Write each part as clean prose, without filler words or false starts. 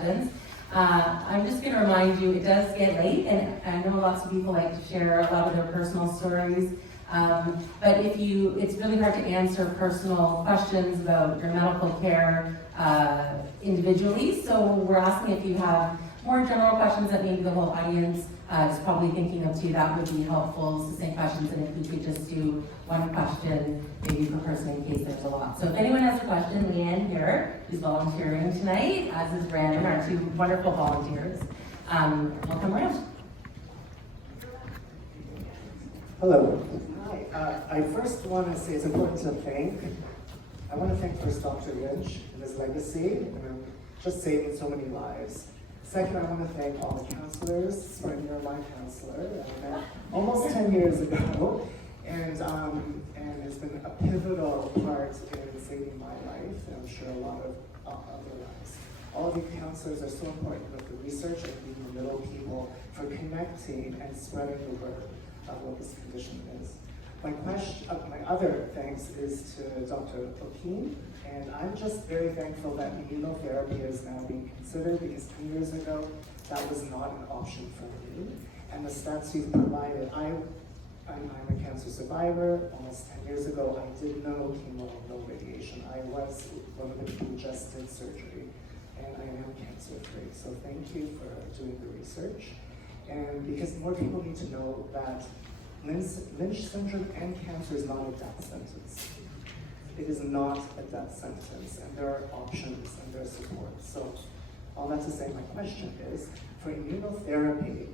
questions. I'm just going to remind you, it does get late, and I know lots of people like to share a lot of their personal stories. But it's really hard to answer personal questions about your medical care individually. So we're asking if you have more general questions that maybe the whole audience is probably thinking of too. That would be helpful, succinct questions, and if we could just do one question maybe per person in case there's a lot. So if anyone has a question, Leanne here, who's volunteering tonight, as is Brandon, our two wonderful volunteers. We'll come around. Hello. Hi. I first want to say it's important to thank. I want to thank first Dr. Lynch and his legacy, and just saving so many lives. Second, I want to thank all the counselors. You're my counselor. I met almost 10 years ago, and it's been a pivotal part in saving my life, and I'm sure a lot of other lives. All of you counselors are so important with the research and being the middle people for connecting and spreading the word of what this condition is. My other thanks is to Dr. Cohen, and I'm just very thankful that immunotherapy is now being considered, because 10 years ago, that was not an option for me. And the stats you've provided, I'm a cancer survivor. Almost 10 years ago, I did no chemo, no radiation. I was one of the people who just did surgery, and I am cancer-free. So thank you for doing the research. And because more people need to know that Lynch Syndrome and cancer is not a death sentence. It is not a death sentence, and there are options and there are support. So all that to say, my question is, for immunotherapy,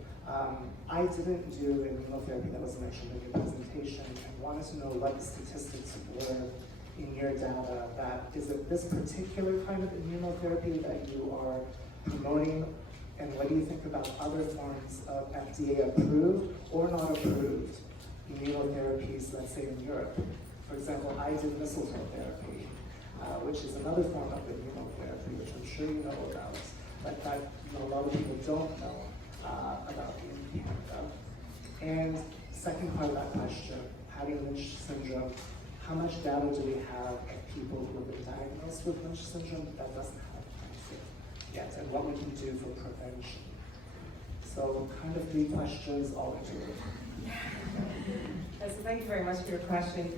I didn't do immunotherapy that was mentioned in your presentation, and wanted to know what the statistics were in your data. That is it this particular kind of immunotherapy that you are promoting? And what do you think about other forms of FDA approved or not approved immunotherapies, let's say in Europe? For example, I did Mistletoe Therapy, which is another form of immunotherapy, which I'm sure you know about, but that a lot of people don't know about in Canada. And second part of that question, having Lynch syndrome, how much data do we have of people who have been diagnosed with Lynch syndrome that doesn't have cancer yet, and what we can do for prevention? So kind of 3 questions all into it. So thank you very much for your questions.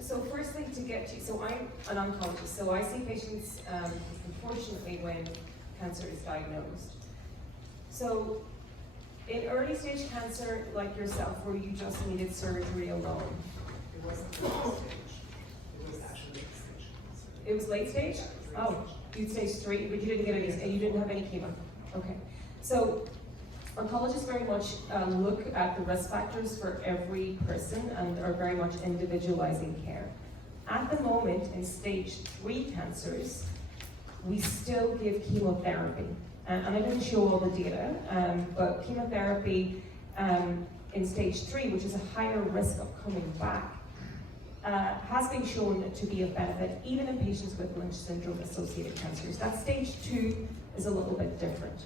So firstly, to get to, so I'm an oncologist, so I see patients, unfortunately, when cancer is diagnosed. So in early stage cancer, like yourself, where you just needed surgery alone. It wasn't late stage. It was actually late stage cancer. It was late stage? Yeah, Oh, you'd stage 3, but you didn't get any, you didn't have any chemo. Okay. So oncologists very much look at the risk factors for every person and are very much individualizing care. At the moment, in stage 3 cancers, we still give chemotherapy. And I didn't show all the data, but chemotherapy in stage 3, which is a higher risk of coming back, has been shown to be of benefit even in patients with Lynch syndrome associated cancers. That stage 2 is a little bit different.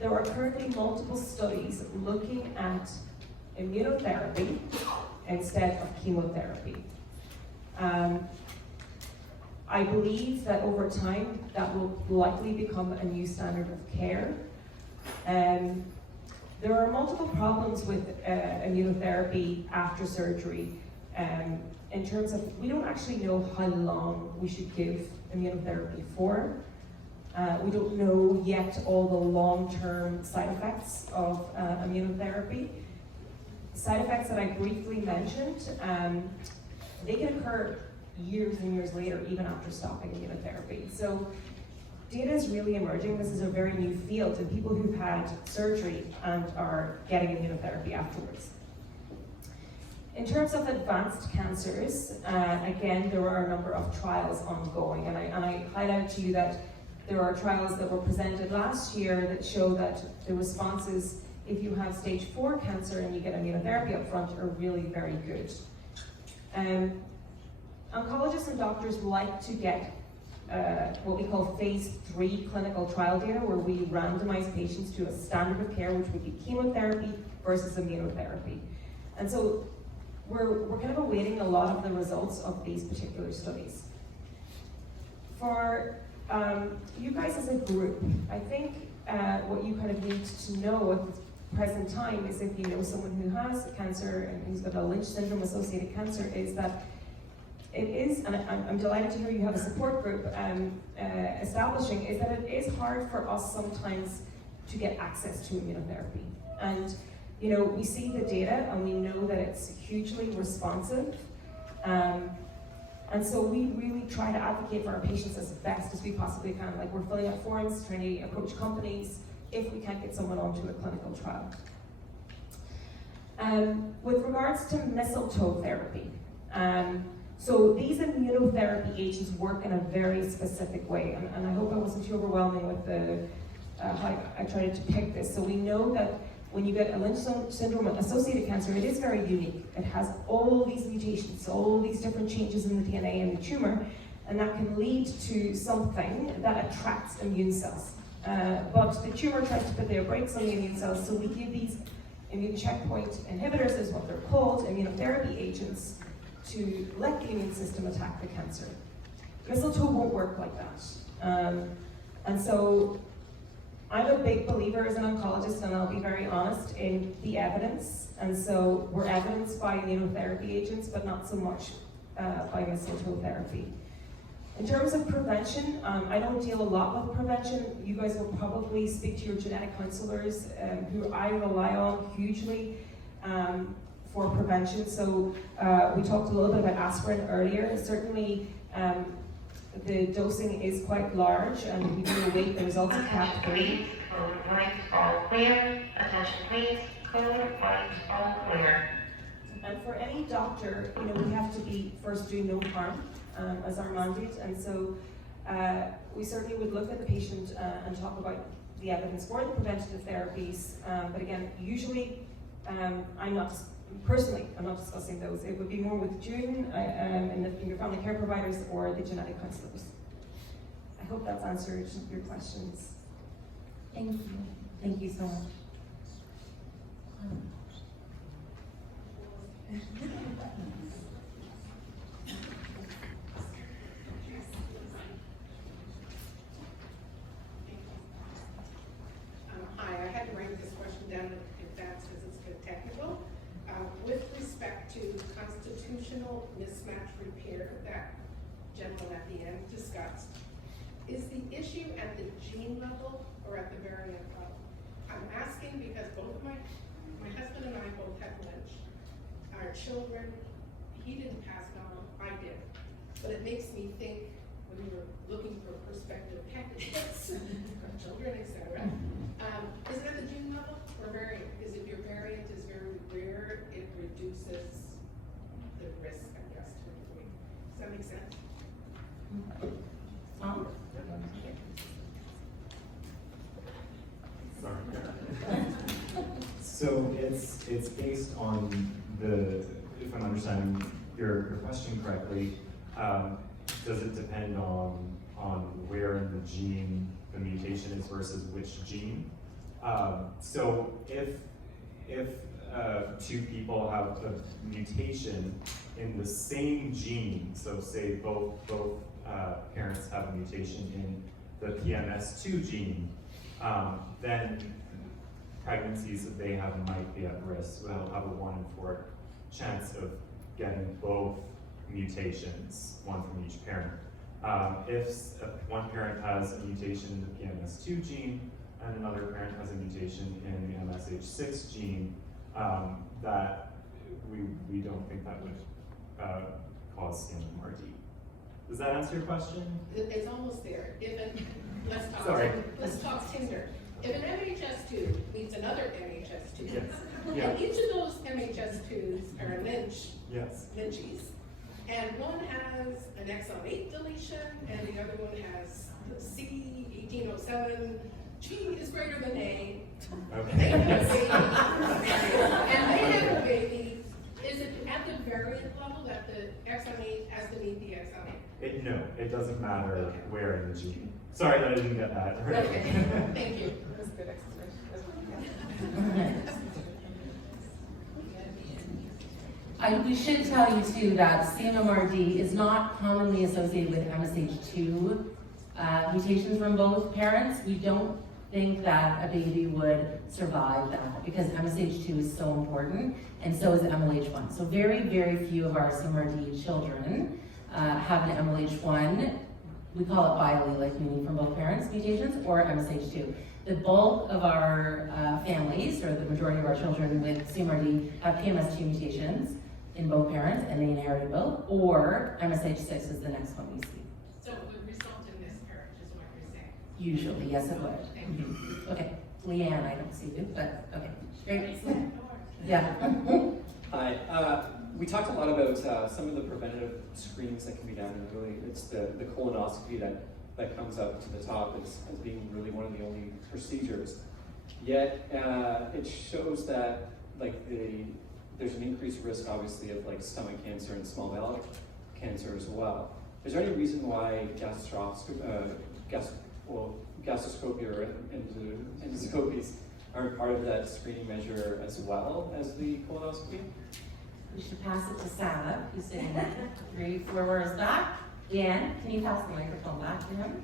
There are currently multiple studies looking at immunotherapy instead of chemotherapy. I believe that over time that will likely become a new standard of care. There are multiple problems with immunotherapy after surgery in terms of we don't actually know how long we should give immunotherapy for. We don't know yet all the long-term side effects of immunotherapy. Side effects that I briefly mentioned, they can occur years and years later, even after stopping immunotherapy. So data is really emerging. This is a very new field, and people who've had surgery and are getting immunotherapy afterwards. In terms of advanced cancers, again, there are a number of trials ongoing, and I highlight to you that there are trials that were presented last year that show that the responses, if you have stage 4 cancer and you get immunotherapy up front, are really very good. Oncologists and doctors like to get what we call phase 3 clinical trial data, where we randomize patients to a standard of care, which would be chemotherapy versus immunotherapy. And so we're kind of awaiting a lot of the results of these particular studies. For you guys as a group, I think what you kind of need to know at the present time is if you know someone who has cancer and who's got a Lynch Syndrome associated cancer, is that it is, and I'm delighted to hear you have a support group establishing, is that it is hard for us sometimes to get access to immunotherapy. And you know, we see the data and we know that it's hugely responsive. And so we really try to advocate for our patients as best as we possibly can. Like, we're filling out forms, trying to approach companies if we can't get someone onto a clinical trial. With regards to mistletoe therapy, so these immunotherapy agents work in a very specific way, and I hope I wasn't too overwhelming with the how I tried to depict this. So we know that when you get a Lynch syndrome associated cancer, it is very unique. It has all these mutations, all these different changes in the DNA in the tumor, and that can lead to something that attracts immune cells. But the tumor tries to put their brakes on the immune cells, so we give these immune checkpoint inhibitors, is what they're called, immunotherapy agents, to let the immune system attack the cancer. Mistletoe won't work like that. And so I'm a big believer as an oncologist, and I'll be very honest, in the evidence. And so we're evidenced by immunotherapy agents, but not so much by mistletoe therapy. In terms of prevention, I don't deal a lot with prevention. You guys will probably speak to your genetic counselors, who I rely on hugely for prevention. So we talked a little bit about aspirin earlier. Certainly, the dosing is quite large, and we do await the results of CAP 3. Code white, all clear. Attention please. Code white, all clear. And for any doctor, you know, we have to be first doing no harm as our mandate, and so we certainly would look at the patient and talk about the evidence for the preventative therapies. But again, usually, I'm not discussing those. It would be more with June in your family care providers or the genetic counselors. I hope that's answered your questions. Thank you. Thank you so much. Hi, I had to write this question down in advance because it's been technical. With respect to constitutional mismatch repair that gentleman at the end discussed, is the issue at the gene level or at the variant level? I'm asking because both my husband and I both had Lynch. Our children, he didn't pass it on, I did. But it makes me think, when we were looking for prospective candidates, for children, etc., is it at the gene level or variant? Because if your variant is very rare, it reduces the risk, I guess, to a degree. Does that make sense? So it's based on the, if I'm understanding your question correctly, does it depend on where in the gene the mutation is versus which gene? So if two people have a mutation in the same gene, so say both parents have a mutation in the PMS2 gene, then pregnancies that they have might be at risk. So they'll have a 1 in 4 chance of getting both mutations, one from each parent. If one parent has a mutation in the PMS2 gene and another parent has a mutation in the MSH6 gene, that we don't think that would cause MRD. Does that answer your question? It's almost there. Sorry. Let's talk Tinder. If an MHS2 meets another MHS2, Yes. Yeah. and each of those MHS2s are Lynch, Yes. Lynchies, and one has an exon 8 deletion, and the other one has the C1807, G is greater than A, Okay. they have a baby, and they have a baby. Is it at the variant level that the exon 8 has to meet the exon 8? No, it doesn't matter where in the gene. Sorry that I didn't get that. Okay, thank you. That was a good explanation. We should tell you too that CMMRD is not commonly associated with MSH2 Mutations from both parents, we don't think that a baby would survive that because MSH2 is so important, and so is MLH1. So very, very few of our CMRD children have an MLH1. We call it biallelic, meaning from both parents mutations, or MSH2. The bulk of our families, or the majority of our children with CMRD, have PMS2 mutations in both parents, and they inherited both, or MSH6 is the next one we see. So it would result in miscarriage, is what you're saying? Usually, yes it would. Mhm. Okay, Leanne, I don't see you, but okay, great. Yeah. Hi. We talked a lot about some of the preventative screenings that can be done, and really it's the colonoscopy that comes up to the top as being really one of the only procedures. Yet it shows that there's an increased risk, obviously, of like stomach cancer and small bowel cancer as well. Is there any reason why gastroscopy or endoscopies aren't part of that screening measure as well as the colonoscopy? We should pass it to Sarah, who's sitting 3-4 rows back. Dan, can you pass the microphone back to him?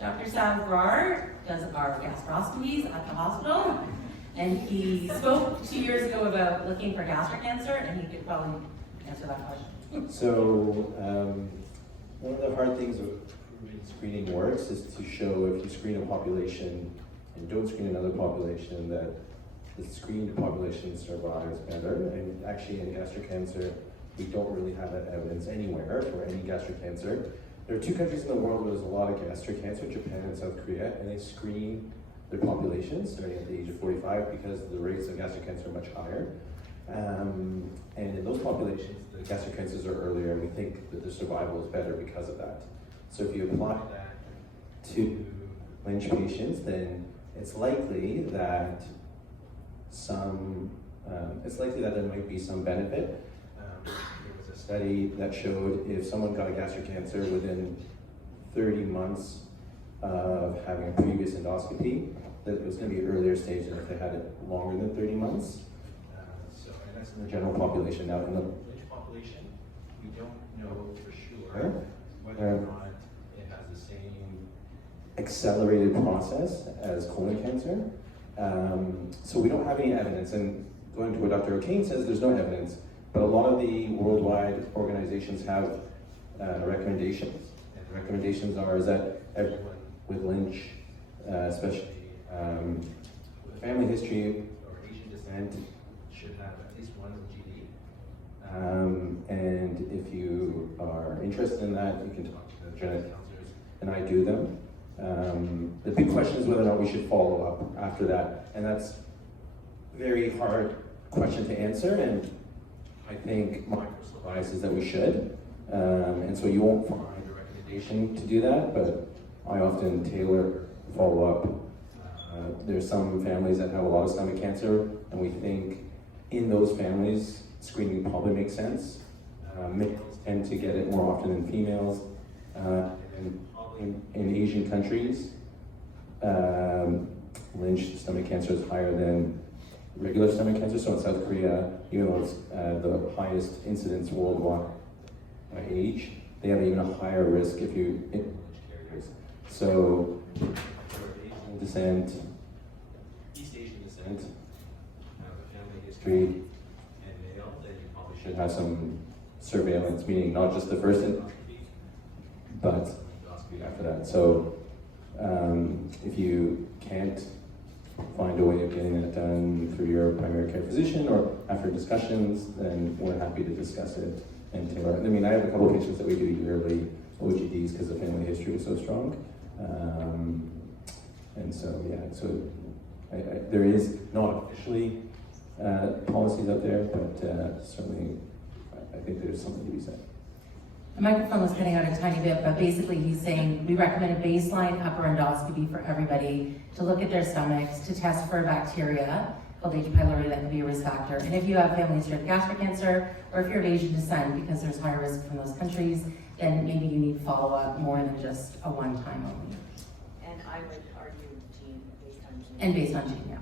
Dr. Savrar does our gastroscopies at the hospital, and he spoke 2 years ago about looking for gastric cancer, and he could probably answer that question. So, one of the hard things of proving screening works is to show if you screen a population and don't screen another population that the screened population survives better. And actually in gastric cancer, we don't really have that evidence anywhere for any gastric cancer. There are 2 countries in the world where there's a lot of gastric cancer, Japan and South Korea, and they screen their populations starting at the age of 45 because the rates of gastric cancer are much higher. And in those populations, the gastric cancers are earlier, and we think that the survival is better because of that. So if you apply that to Lynch patients, then it's likely that there might be some benefit. There was a study that showed if someone got a gastric cancer within 30 months of having a previous endoscopy, that it was going to be earlier stage than if they had it longer than 30 months. And that's in the general population. Now, in the Lynch population, we don't know for sure whether or not it has the same accelerated process as colon cancer. So we don't have any evidence, and going to what Dr. O'Kane says, there's no evidence, but a lot of the worldwide organizations have recommendations, and the recommendations are that everyone with Lynch, especially with a family history or Asian descent, should have at least one GD. And if you are interested in that, you can talk to the genetic counselors, and I do them. The big question is whether or not we should follow up after that, and that's a very hard question to answer, and I think my personal bias is that we should, and so you won't find a recommendation to do that, but I often tailor follow-up. There's some families that have a lot of stomach cancer, and we think in those families, screening probably makes sense. Males tend to get it more often than females, in Asian countries, Lynch stomach cancer is higher than regular stomach cancer. So in South Korea, even though it's the highest incidence worldwide by age, they have even a higher risk if you Lynch carriers. So Asian descent, East Asian descent, have a family history, and male, then you probably should have some surveillance, meaning not just the first endoscopy, but after that. So if you can't find a way of getting that done through your primary care physician or after discussions, then we're happy to discuss it and tailor. I mean, I have a couple of patients that we do yearly OGDs because the family history is so strong. And so, yeah, so there is not officially policies out there, but certainly I think there's something to be said. The microphone was cutting out a tiny bit, but basically he's saying we recommend a baseline upper endoscopy for everybody to look at their stomachs, to test for bacteria called H. pylori that can be a risk factor. And if you have family history of gastric cancer, or if you're of Asian descent, because there's higher risk from those countries, then maybe you need follow-up more than just a one-time only. And I would argue gene based on gene. And based on gene, yeah.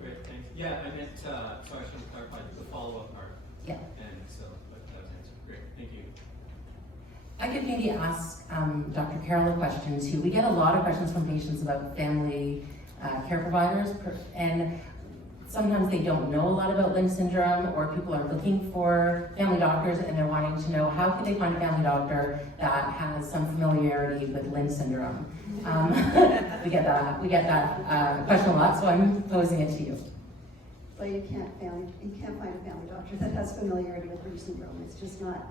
Great, thanks. Yeah, I meant, so I should clarify the follow-up part. Yeah. And so, but that was answered. Great, thank you. I could maybe ask Dr. Carroll a question too. We get a lot of questions from patients about family care providers, and sometimes they don't know a lot about Lynch syndrome, or people are looking for family doctors and they're wanting to know how can they find a family doctor that has some familiarity with Lynch syndrome. We get that question a lot, so I'm posing it to you. Well, you can't find a family doctor that has familiarity with Lynch syndrome. It's just not.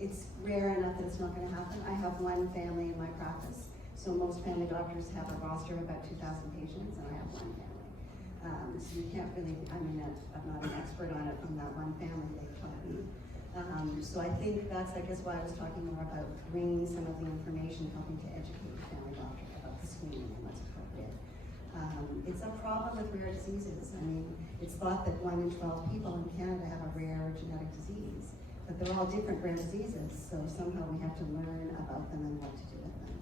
It's rare enough that it's not going to happen. I have one family in my practice, so most family doctors have a roster of about 2,000 patients, and I have one family. So you can't really, I'm not an expert on it from that one family, they taught me. So I think that's, I guess, why I was talking more about bringing some of the information, helping to educate the family doctor about the screening and what's appropriate. It's a problem with rare diseases. I mean, it's thought that 1 in 12 people in Canada have a rare genetic disease, but they're all different rare diseases, so somehow we have to learn about them and what to do with them.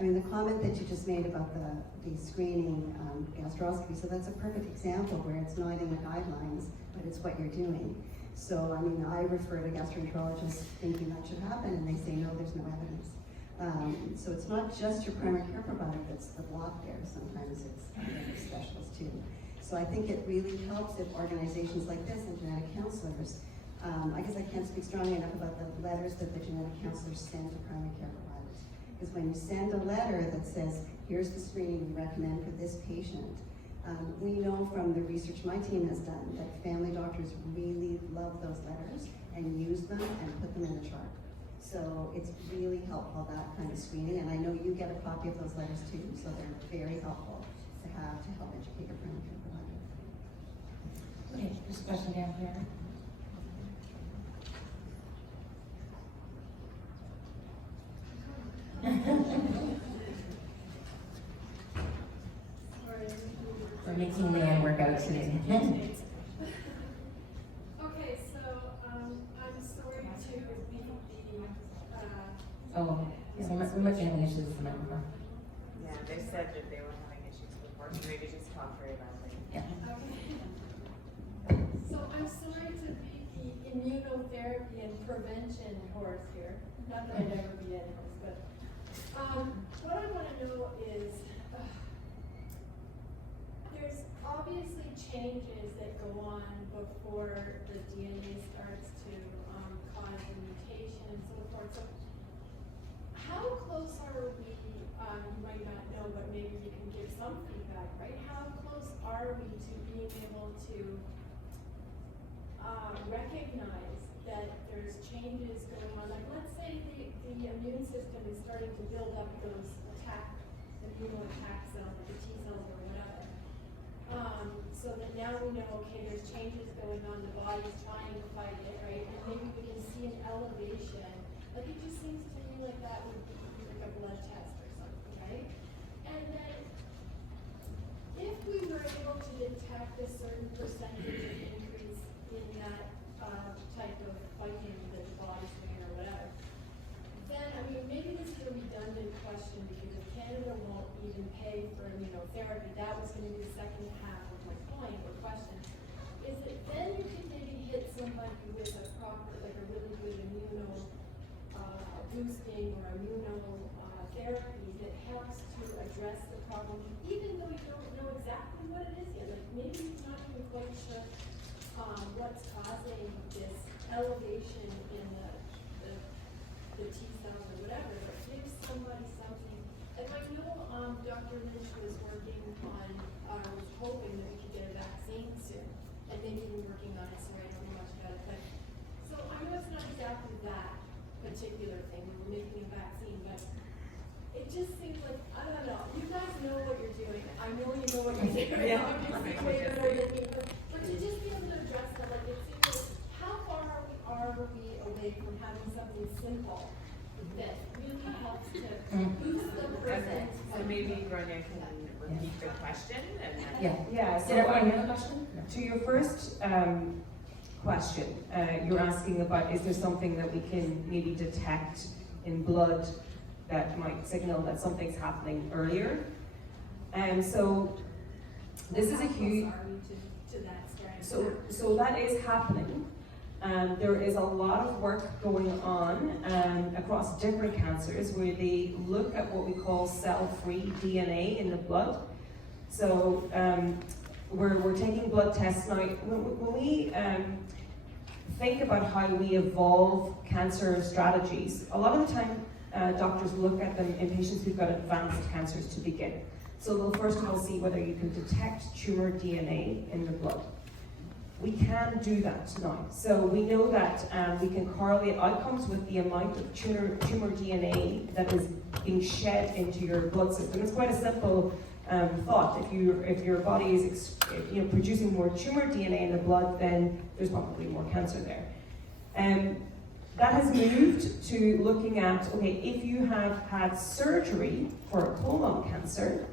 I mean, the comment that you just made about the screening gastroscopy, so that's a perfect example where it's not in the guidelines, but it's what you're doing. So, I mean, I refer to gastroenterologists thinking that should happen, and they say, no, there's no evidence. So it's not just your primary care provider that's the block there. Sometimes it's other specialists too. So I think it really helps if organizations like this and genetic counselors, I guess I can't speak strongly enough about the letters that the genetic counselors send to primary care providers. Because when you send a letter that says, here's the screening we recommend for this patient, we know from the research my team has done that family doctors really love those letters and use them and put them in the chart. So it's really helpful, that kind of screening, and I know you get a copy of those letters too, so they're very helpful to have to help educate your primary care provider. Okay, there's a question down here. We're making Leanne work out today. Okay, so I'm sorry to repeat Oh, yeah, we might be having issues with the microphone. Yeah, they said that they were having issues before, so maybe just talk very loudly. Yeah. Okay. So I'm sorry to beat the immunotherapy and prevention horse here. Not that I'd ever be in this, but what I want to know is there's obviously changes that go on before the DNA starts to cause a mutation and so forth. So how close are we, you might not know, but maybe you can give some feedback, right? How close are we to being able to recognize that there's changes going on? Like, let's say the immune system is starting to build up those immune attack cells, like the T cells or whatever. So that now we know, okay, there's changes going on, the body's trying to fight it, right? And maybe we can see an elevation. Like, it just seems to me like that would be like a blood test or something, right? And then, if we were able to detect a certain percentage of increase in that type of fighting that the body's doing or whatever, then, I mean, maybe this is a redundant question because if Canada won't even pay for immunotherapy, that was going to be the second half of my point or question, is that then you could maybe hit somebody with a proper, like a really good boosting or immunotherapy that helps to address the problem, even though you don't know exactly what it is yet. Like, maybe you're not even quite sure what's causing this elevation in the T cells or whatever, but give somebody something. And I know Dr. Lynch was working on, was hoping that we could get a vaccine soon, and maybe we're working on it, so I don't know much about it. But so I know it's not exactly that particular thing, we were making a vaccine, but it just seems like, I don't know, you guys know what you're doing. I know you know what you're doing. Yeah. Obviously, what you're doing. But to just be able to address that, like, it seems like, how far are we away from having something simple that really helps to boost the person? So maybe Grania can repeat the question and then. Yeah, Did so everyone hear the question? to your first question, you're asking about, is there something that we can maybe detect in blood that might signal that something's happening earlier? And so this is a huge, How close are we to that strand? so that is happening. There is a lot of work going on across different cancers where they look at what we call cell-free DNA in the blood. So we're taking blood tests now. When we think about how we evolve cancer strategies, a lot of the time doctors look at them in patients who've got advanced cancers to begin. So they'll first of all see whether you can detect tumor DNA in the blood. We can do that now. So we know that we can correlate outcomes with the amount of tumor DNA that is being shed into your blood system. It's quite a simple thought. If your body is producing more tumor DNA in the blood, then there's probably more cancer there. That has moved to looking at, okay, if you have had surgery for a colon cancer,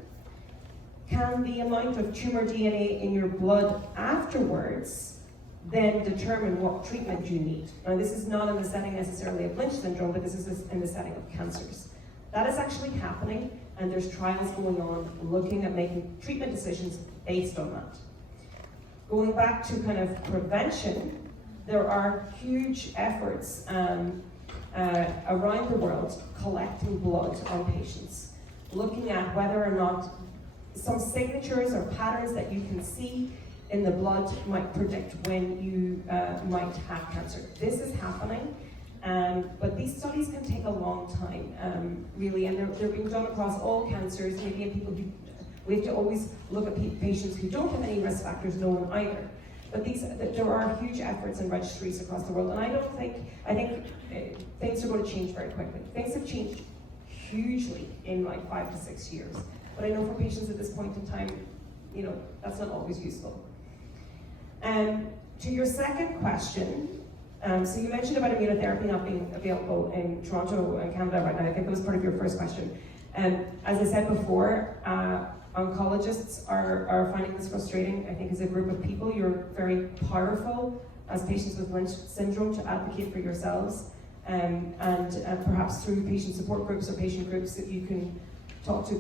can the amount of tumor DNA in your blood afterwards then determine what treatment you need? Now, this is not in the setting necessarily of Lynch syndrome, but this is in the setting of cancers. That is actually happening, and there's trials going on looking at making treatment decisions based on that. Going back to kind of prevention, there are huge efforts around the world collecting blood on patients, looking at whether or not some signatures or patterns that you can see in the blood might predict when you might have cancer. This is happening, but these studies can take a long time, really, and they're being done across all cancers, maybe in people who, we have to always look at patients who don't have any risk factors known either. But there are huge efforts and registries across the world, and I think things are going to change very quickly. Things have changed hugely in like 5 to 6 years. But I know for patients at this point in time, that's not always useful. To your second question, so you mentioned about immunotherapy not being available in Toronto and Canada right now. I think that was part of your first question. As I said before, oncologists are finding this frustrating. I think as a group of people, you're very powerful as patients with Lynch syndrome to advocate for yourselves, and perhaps through patient support groups or patient groups that you can talk to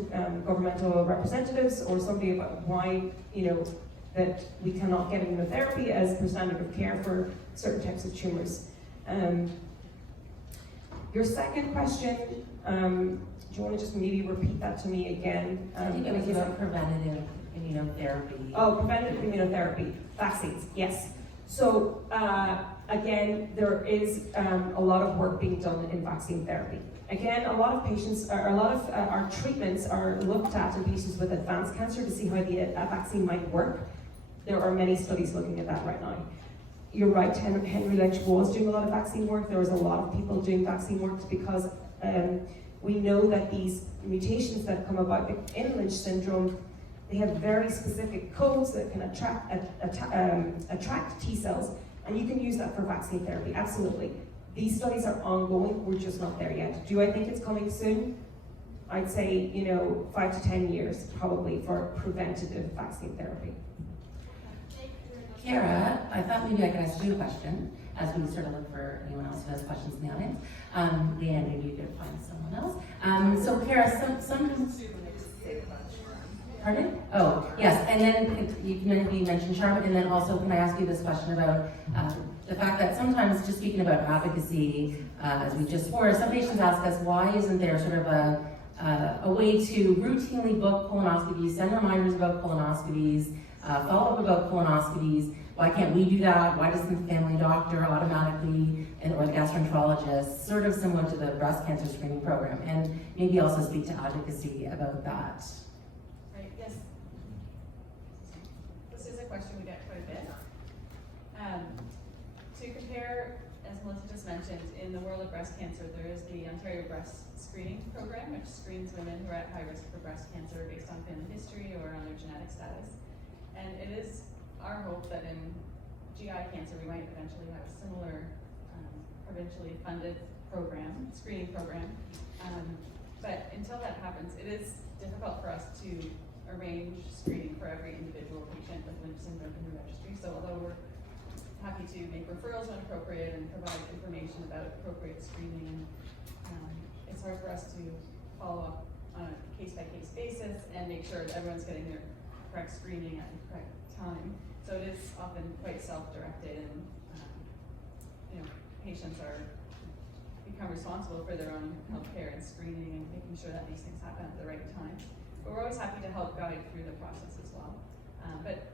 governmental representatives or somebody about why, that we cannot get immunotherapy as per standard of care for certain types of tumors. Your second question, do you want to just maybe repeat that to me again? I think it was about preventative immunotherapy. Oh, preventative immunotherapy, vaccines, yes. So again, there is a lot of work being done in vaccine therapy. Again, a lot of patients, or a lot of our treatments are looked at in patients with advanced cancer to see how the vaccine might work. There are many studies looking at that right now. You're right, Henry Lynch was doing a lot of vaccine work. There was a lot of people doing vaccine work because we know that these mutations that come about in Lynch syndrome, they have very specific codes that can attract T cells, and you can use that for vaccine therapy, absolutely. These studies are ongoing, we're just not there yet. Do I think it's coming soon? I'd say, 5 to 10 years probably for preventative vaccine therapy. Kara, I thought maybe I could ask you a question as we sort of look for anyone else who has questions in the audience. Leanne, maybe you could find someone else. So Kara, sometimes... Pardon? Oh, yes, and then you mentioned Charlotte, and then also can I ask you this question about the fact that sometimes, just speaking about advocacy, as we just were, some patients ask us, why isn't there sort of a way to routinely book colonoscopies, send reminders about colonoscopies, follow up about colonoscopies? Why can't we do that? Why doesn't the family doctor automatically, or the gastroenterologist, sort of similar to the breast cancer screening program? And maybe also speak to advocacy about that. Right, yes. This is a question we get quite a bit. To compare, as Melissa just mentioned, in the world of breast cancer, there is the Ontario Breast Screening Program, which screens women who are at high risk for breast cancer based on family history or on their genetic status. And it is our hope that in GI cancer, we might eventually have a similar provincially funded program, screening program. But until that happens, it is difficult for us to arrange screening for every individual patient with Lynch syndrome in the registry. So although we're happy to make referrals when appropriate and provide information about appropriate screening, it's hard for us to follow up on a case-by-case basis and make sure that everyone's getting their correct screening at the correct time. So it is often quite self-directed, and patients become responsible for their own healthcare and screening and making sure that these things happen at the right time. But we're always happy to help guide through the process as well. But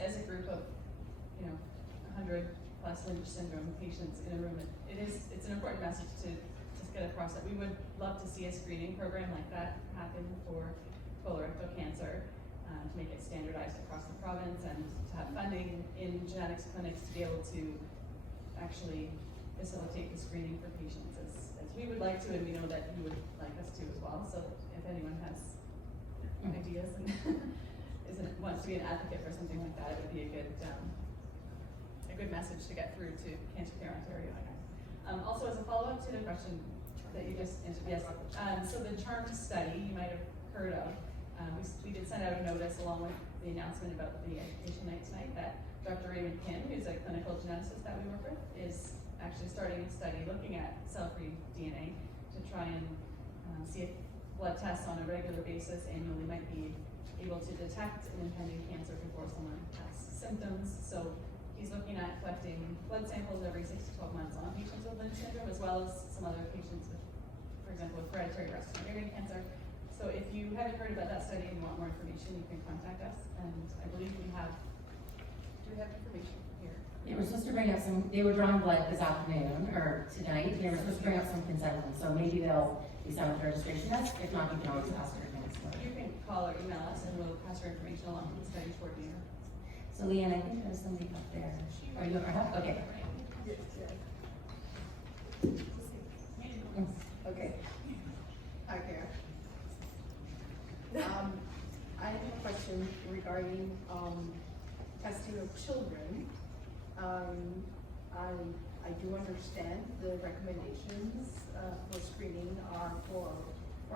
as a group of 100 plus Lynch Syndrome patients in a room, it's an important message to get across that we would love to see a screening program like that happen for colorectal cancer, to make it standardized across the province, and to have funding in genetics clinics to be able to actually facilitate the screening for patients as we would like to, and we know that you would like us to as well. So if anyone has ideas and wants to be an advocate for something like that, it would be a good message to get through to Cancer Care Ontario, I guess. Also, as a follow-up to the question that you just answered, yes. So the CHARM study you might have heard of, we did send out a notice along with the announcement about the education night tonight that Dr. Raymond Kim, who's a clinical geneticist that we work with, is actually starting a study looking at cell-free DNA to try and see if blood tests on a regular basis annually might be able to detect an impending cancer before someone has symptoms. So he's looking at collecting blood samples every 6 to 12 months on patients with Lynch syndrome, as well as some other patients with, for example, with hereditary breast and ovarian cancer. So if you haven't heard about that study and you want more information, you can contact us. And I believe do we have information here? They were supposed to bring up they were drawing blood this afternoon, or tonight. They were supposed to bring up some consent forms, so maybe they'll be sent with the registration desk. If not, you can always ask her again. You can call or email us and we'll pass your information along to the study coordinator. So Leanne, I think there's somebody up there. Are you up? Okay. Okay. Hi, Kara. I have a question regarding testing of children. I do understand the recommendations for screening are for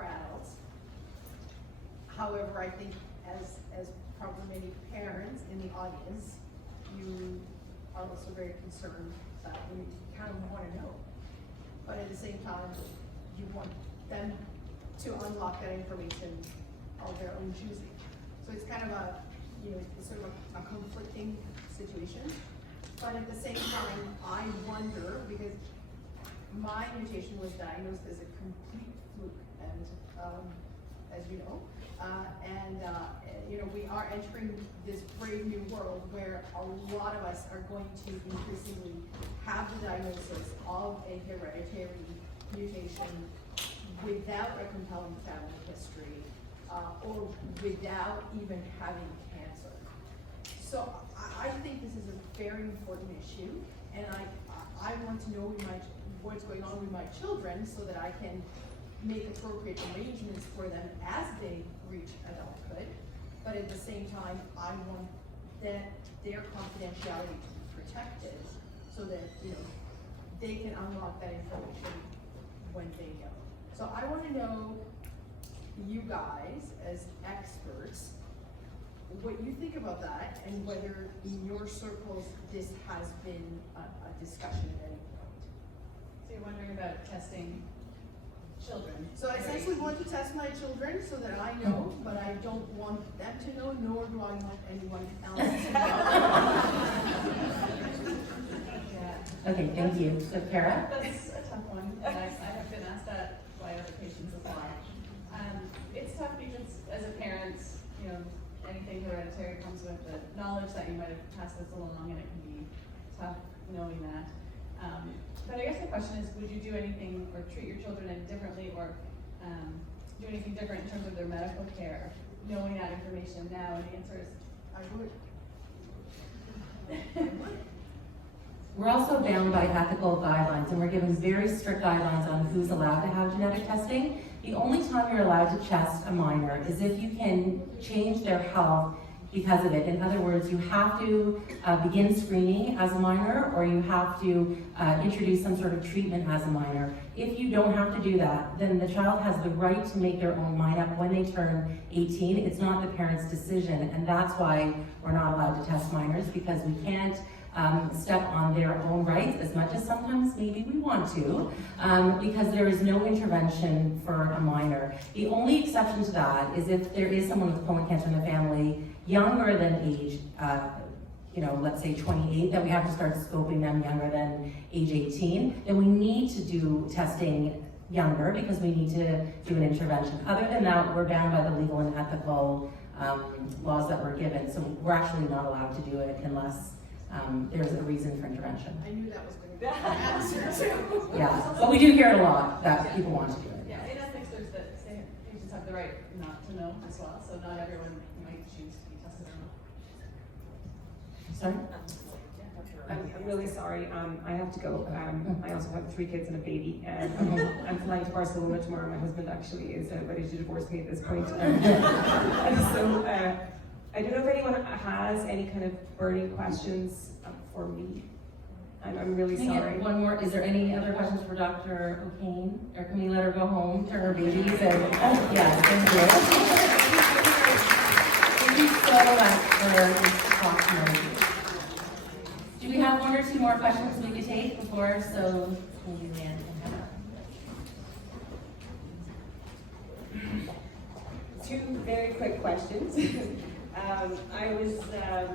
adults. However, I think as probably many parents in the audience, you are also very concerned that you kind of want to know. But at the same time, you want them to unlock that information of their own choosing. So it's kind of it's sort of a conflicting situation. But at the same time, I wonder, because my mutation was diagnosed as a complete fluke, and as you know, we are entering this brave new world where a lot of us are going to increasingly have the diagnosis of a hereditary mutation without a compelling family history, or without even having cancer. So I think this is a very important issue, and I want to know what's going on with my children so that I can make appropriate arrangements for them as they reach adulthood. But at the same time, I want their confidentiality to be protected so that they can unlock that information when they know. So I want to know, you guys as experts, what you think about that, and whether in your circles this has been a discussion at any point. So you're wondering about testing children? So I essentially want to test my children so that I know, but I don't want them to know, nor do I want anyone else to know. Yeah. Okay, thank you. So Kara? That's a tough one. I have been asked that by other patients as well. It's tough because as a parent, anything hereditary comes with the knowledge that you might have passed this along, and it can be tough knowing that. But I guess the question is, would you do anything or treat your children differently, or do anything different in terms of their medical care, knowing that information now? And the answer is, I would. We're also bound by ethical guidelines, and we're given very strict guidelines on who's allowed to have genetic testing. The only time you're allowed to test a minor is if you can change their health because of it. In other words, you have to begin screening as a minor, or you have to introduce some sort of treatment as a minor. If you don't have to do that, then the child has the right to make their own mind up when they turn 18. It's not the parent's decision, and that's why we're not allowed to test minors, because we can't step on their own rights as much as sometimes maybe we want to, because there is no intervention for a minor. The only exception to that is if there is someone with colon cancer in the family younger than age let's say 28, that we have to start scoping them younger than age 18, then we need to do testing younger because we need to do an intervention. Other than that, we're bound by the legal and ethical laws that we're given, so we're actually not allowed to do it unless there's a reason for intervention. I knew that was going to be the answer too. Yeah, but we do hear it a lot that people want to do it. Yeah, in ethics, there's that patients have the right not to know as well, so not everyone might choose to be tested or not. Sorry? I'm really sorry. I have to go. I also have 3 kids and a baby, and I'm flying to Barcelona tomorrow. My husband actually is ready to divorce me at this point. So I don't know if anyone has any kind of burning questions for me. I'm really Can I get sorry. one more? Is there any other questions for Dr. O'Kane? Or can we let her go home to her babies? And yes, thank you. Thank you so much for talking to me. Do we have 1 or 2 more questions we could take before so maybe Leanne can have 2 very quick questions. I was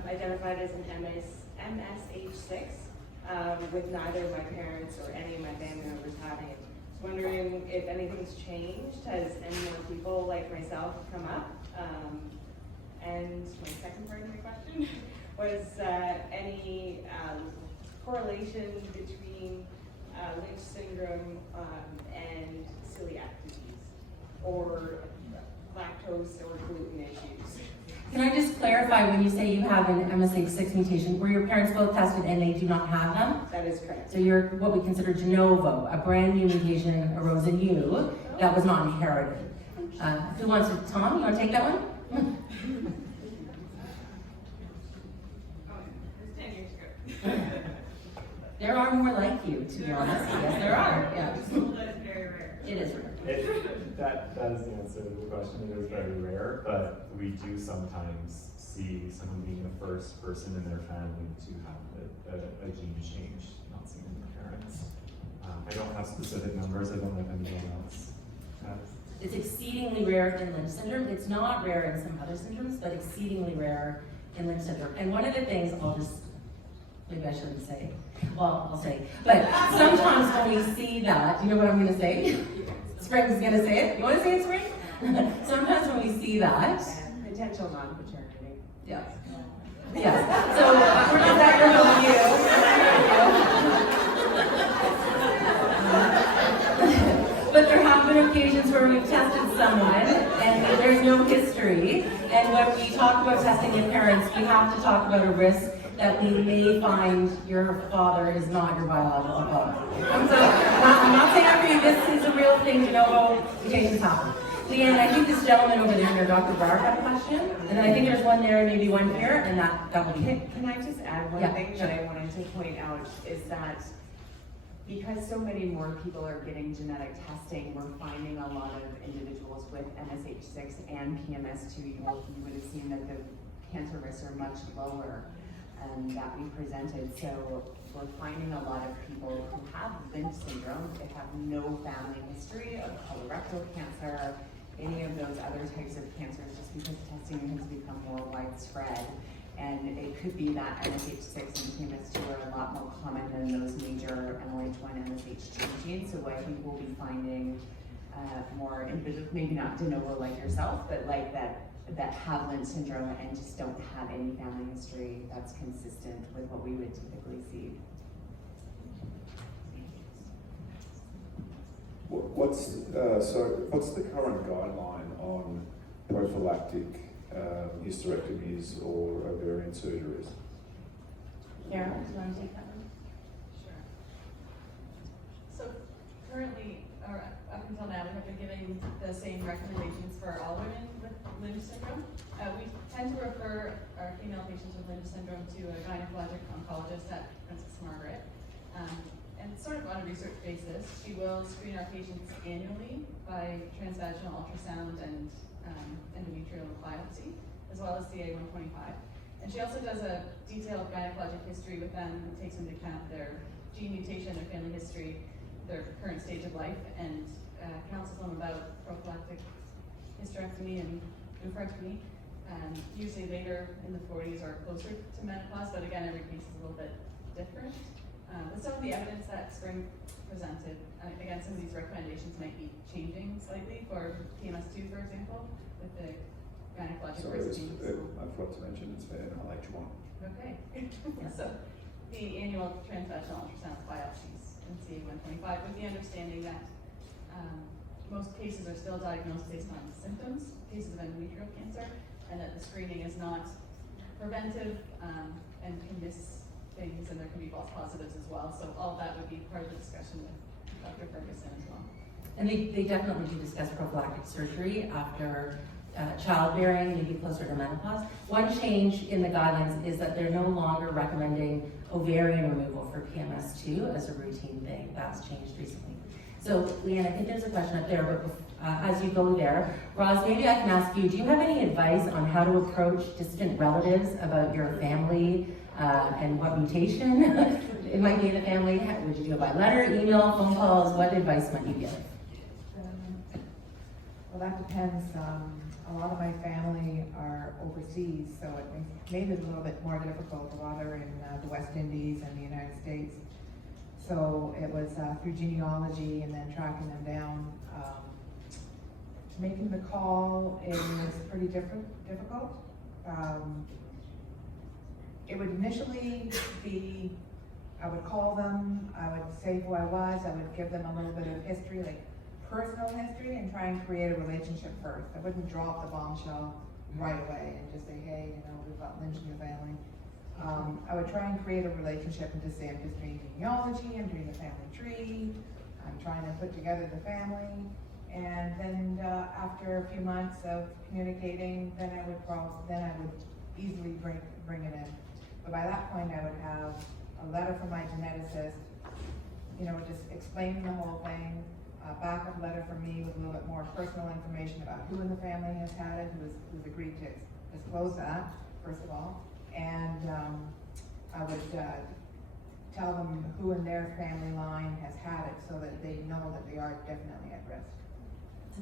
identified as an MSH6 with neither of my parents or any of my family members having it. Wondering if anything's changed. Has any more people like myself come up? And my second part of my question was any correlation between Lynch Syndrome and celiac disease or lactose or gluten issues. Can I just clarify, when you say you have an MSH6 mutation, were your parents both tested and they do not have them? That is correct. So you're what we consider de novo, a brand new mutation arose in you that was not inherited. Who wants to, Tom, you want to take that one? There are more like you, to be honest. Yes, there are. Yeah. It is rare. That is the answer to the question. It is very rare, but we do sometimes see someone being the first person in their family to have a gene change not seen in their parents. I don't have specific numbers. I don't know if anyone else has. It's exceedingly rare in Lynch syndrome. It's not rare in some other syndromes, but exceedingly rare in Lynch syndrome. And one of the things maybe I shouldn't say. Well, I'll say. But sometimes when we see that, do you know what I'm going to say? Spring's going to say it. You want to say it, Spring? Sometimes when we see that. Potential non-paternity. Yeah. Yeah. So we're not that critical of you. But there have been occasions where we've tested someone and there's no history. And when we talk about testing in parents, we have to talk about a risk that we may find your father is not your biological father. So I'm not saying after you, this is a real thing, mutations happen. Leanne, I think this gentleman over there near Dr. Barr had a question, and then I think there's one there and maybe one here, and that will be it. Can I just add one thing that I wanted to point out is that because so many more people are getting genetic testing, we're finding a lot of individuals with MSH6 and PMS2. You would have seen that the cancer risks are much lower that we presented. So we're finding a lot of people who have Lynch syndrome that have no family history of colorectal cancer, any of those other types of cancers, just because testing has become more widespread. And it could be that MSH6 and PMS2 are a lot more common than those major MLH1 MSH2 genes. So I think we'll be finding more individuals, maybe not de novo like yourself, but like that have Lynch syndrome and just don't have any family history that's consistent with what we would typically see. What's the current guideline on prophylactic hysterectomies or ovarian surgeries? Kara, do you want to take that one? Sure. So currently, or up until now, we have been giving the same recommendations for all women with Lynch syndrome. We tend to refer our female patients with Lynch syndrome to a gynecologic oncologist at Princess Margaret. And sort of on a research basis, she will screen our patients annually by transvaginal ultrasound and endometrial biopsy, as well as CA-125. And she also does a detailed gynecologic history with them and takes into account their gene mutation, their family history, their current stage of life, and counsels them about prophylactic hysterectomy and nephrectomy. usually later in the 40s or closer to menopause, but again, every case is a little bit different. But some of the evidence that Spring presented, again, some of these recommendations might be changing slightly for PMS2, for example, with the gynecologic Sorry, risk being I forgot to mention it's for NLH1. Okay. So the annual transvaginal ultrasound biopsies in CA125 with the understanding that most cases are still diagnosed based on symptoms, cases of endometrial cancer, and that the screening is not preventive and can miss things, and there can be false positives as well. So all that would be part of the discussion with Dr. Ferguson as well. And they definitely do discuss prophylactic surgery after childbearing, maybe closer to menopause. One change in the guidelines is that they're no longer recommending ovarian removal for PMS2 as a routine thing. That's changed recently. So, Leanne, I think there's a question up there, but as you go there, Roz, maybe I can ask you, do you have any advice on how to approach distant relatives about your family and what mutation it might be in the family? Would you do it by letter, email, phone calls? What advice might you give? Well, that depends. A lot of my family are overseas, so it made it a little bit more difficult. A lot are in the West Indies and the United States. So it was through genealogy and then tracking them down. Making the call is pretty difficult. It would initially be, I would call them, I would say who I was, I would give them a little bit of history, like personal history, and try and create a relationship first. I wouldn't drop the bombshell right away and just say, hey, we've got Lynch in your family. I would try and create a relationship and just say, I'm just doing genealogy, I'm doing the family tree, I'm trying to put together the family. And then after a few months of communicating, then I would easily bring it in. But by that point, I would have a letter from my geneticist, just explaining the whole thing, a backup letter from me with a little bit more personal information about who in the family has had it, who's agreed to disclose that, first of all. And I would tell them who in their family line has had it so that they know that they are definitely at risk.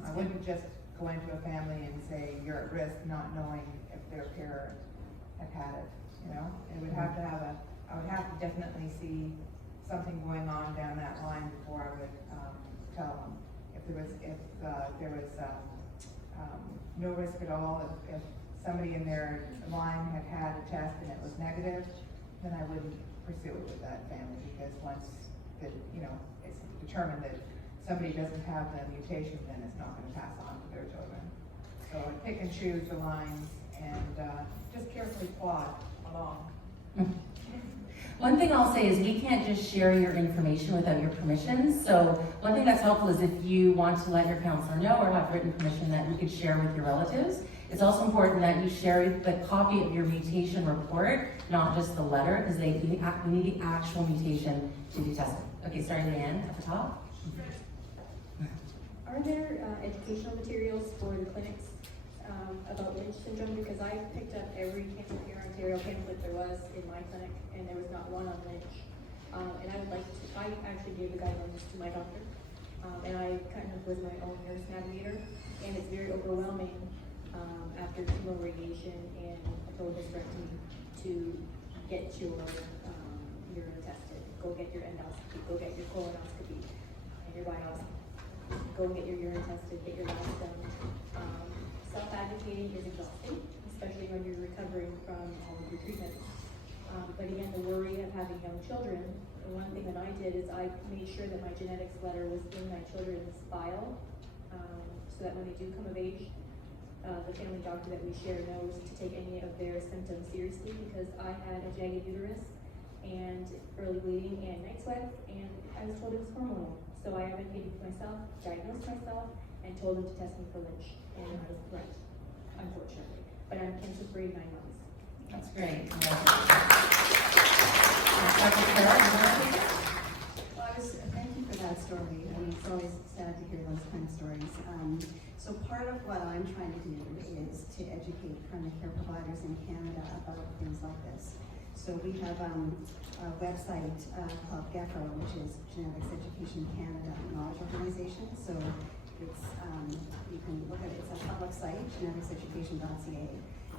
I wouldn't just go into a family and say, you're at risk, not knowing if their parent had had it, It would have to have I would have to definitely see something going on down that line before I would tell them. If there was no risk at all, if somebody in their line had a test and it was negative, then I wouldn't pursue it with that family, because once it's determined that somebody doesn't have the mutation, then it's not going to pass on to their children. So I'd pick and choose the lines and just carefully plod along. One thing I'll say is we can't just share your information without your permission. So one thing that's helpful is if you want to let your counselor know or have written permission that you could share with your relatives. It's also important that you share the copy of your mutation report, not just the letter, because we need the actual mutation to be tested. Okay, sorry, Leanne, at the top. Are there educational materials for the clinics about Lynch syndrome? Because I picked up every Cancer Care Ontario pamphlet there was in my clinic, and there was not one on Lynch. And I would like to, I actually gave the guidelines to my doctor, and I kind of was my own nurse navigator, and it's very overwhelming after chemo radiation and a total hysterectomy to get your urine tested, go get your endoscopy, go get your colonoscopy, and your biopsy. Go and get your urine tested, get your labs done. Self-advocating is exhausting, especially when you're recovering from all of your treatments. But again, the worry of having young children, the one thing that I did is I made sure that my genetics letter was in my children's file, so that when they do come of age, the family doctor that we share knows to take any of their symptoms seriously, because I had a jagged uterus and early bleeding and night sweats, and I was told it was hormonal. So I advocated for myself, diagnosed myself, and told them to test me for Lynch. And I was correct, unfortunately. But I'm cancer-free 9 months. That's great. Thank you for that story. I mean, it's always sad to hear those kind of stories. So part of what I'm trying to do is to educate primary care providers in Canada about things like this. So we have a website called GECO, which is Genetics Education Canada Knowledge Organization. So it's you can look at it. It's a public site, geneticseducation.ca,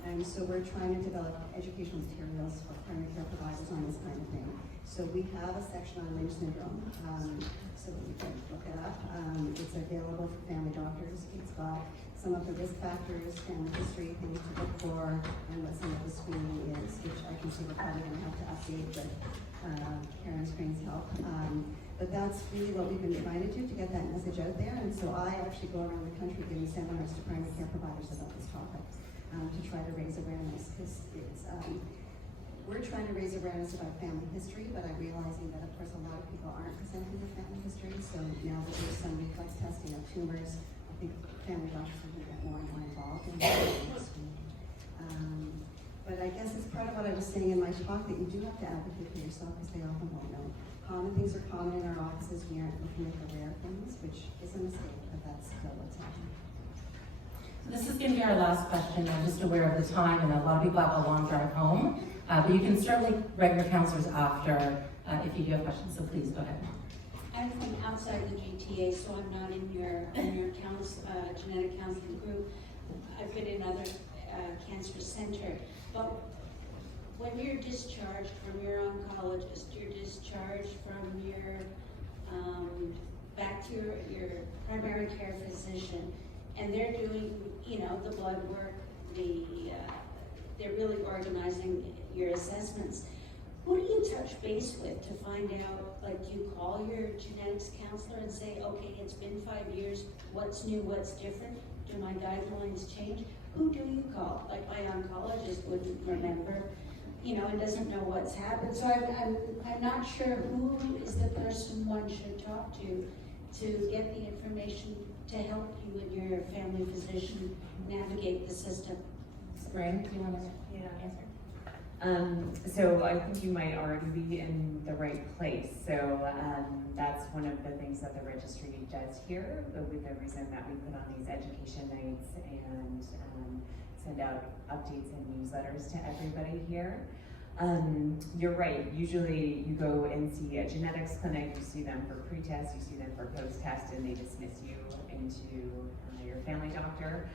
And so we're trying to develop educational materials for primary care providers on this kind of thing. So we have a section on Lynch Syndrome, so you can look it up. It's available for family doctors. It's got some of the risk factors, family history, things to look for, and what some of the screening is, which I can see we're probably going to have to update with Karen Spring's help. But that's really what we've been trying to do to get that message out there. And so I actually go around the country giving seminars to primary care providers about this topic to try to raise awareness, because it's we're trying to raise awareness about family history, but I'm realizing that, of course, a lot of people aren't presenting their family history. So now that there's some reflex testing of tumors, I think family doctors are going to get more and more involved in that. But I guess it's part of what I was saying in my talk, that you do have to advocate for yourself, because they often won't know. Common things are common in our offices. We aren't looking at the rare things, which is a mistake, but that's still what's happening. So this is going to be our last question. I'm just aware of the time, and a lot of people have a long drive home. But you can certainly write your counselors after if you do have questions, so please go ahead. I'm from outside the GTA, so I'm not in your genetic counseling group. I've been in other cancer center. But when you're discharged from your oncologist, you're discharged from your back to your primary care physician, and they're doing, the blood work, they're really organizing your assessments. Who do you touch base with to find out, like, do you call your genetics counselor and say, okay, it's been 5 years, what's new, what's different? Do my guidelines change? Who do you call? Like, my oncologist wouldn't remember, and doesn't know what's happened. So I'm not sure who is the person one should talk to get the information to help you and your family physician navigate the system. Spring, do you want to answer? So I think you might already be in the right place. So that's one of the things that the registry does here, with the reason that we put on these education nights and send out updates and newsletters to everybody here. You're right, usually you go and see a genetics clinic, you see them for pre-test, you see them for post-test, and they dismiss you into your family doctor.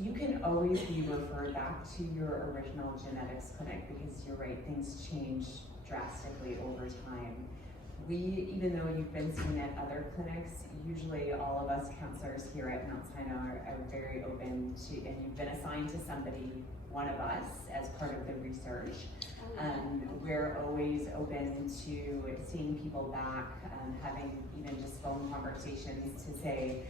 You can always be referred back to your original genetics clinic, because you're right, things change drastically over time. Even though you've been seen at other clinics, usually all of us counselors here at Mount Sinai are very open to, and you've been assigned to somebody, one of us, as part of the research. We're always open to seeing people back, having even just phone conversations to say,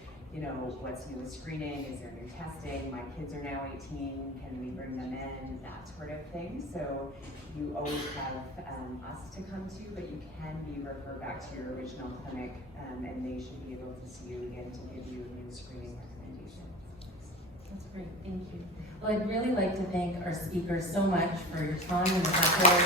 what's new with screening? Is there new testing? My kids are now 18. Can we bring them in? That sort of thing. So you always have us to come to, but you can be referred back to your original clinic, and they should be able to see you again to give you a new screening recommendation. That's great, thank you. Well, I'd really like to thank our speakers so much for your time and effort.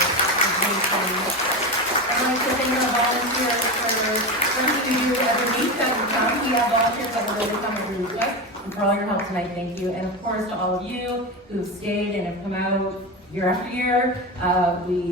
I'd like to thank our volunteers for everything you do every week that you come. We have volunteers that will really come every week, and for all your help tonight, thank you. And of course, to all of you who've stayed and have come out year after year, we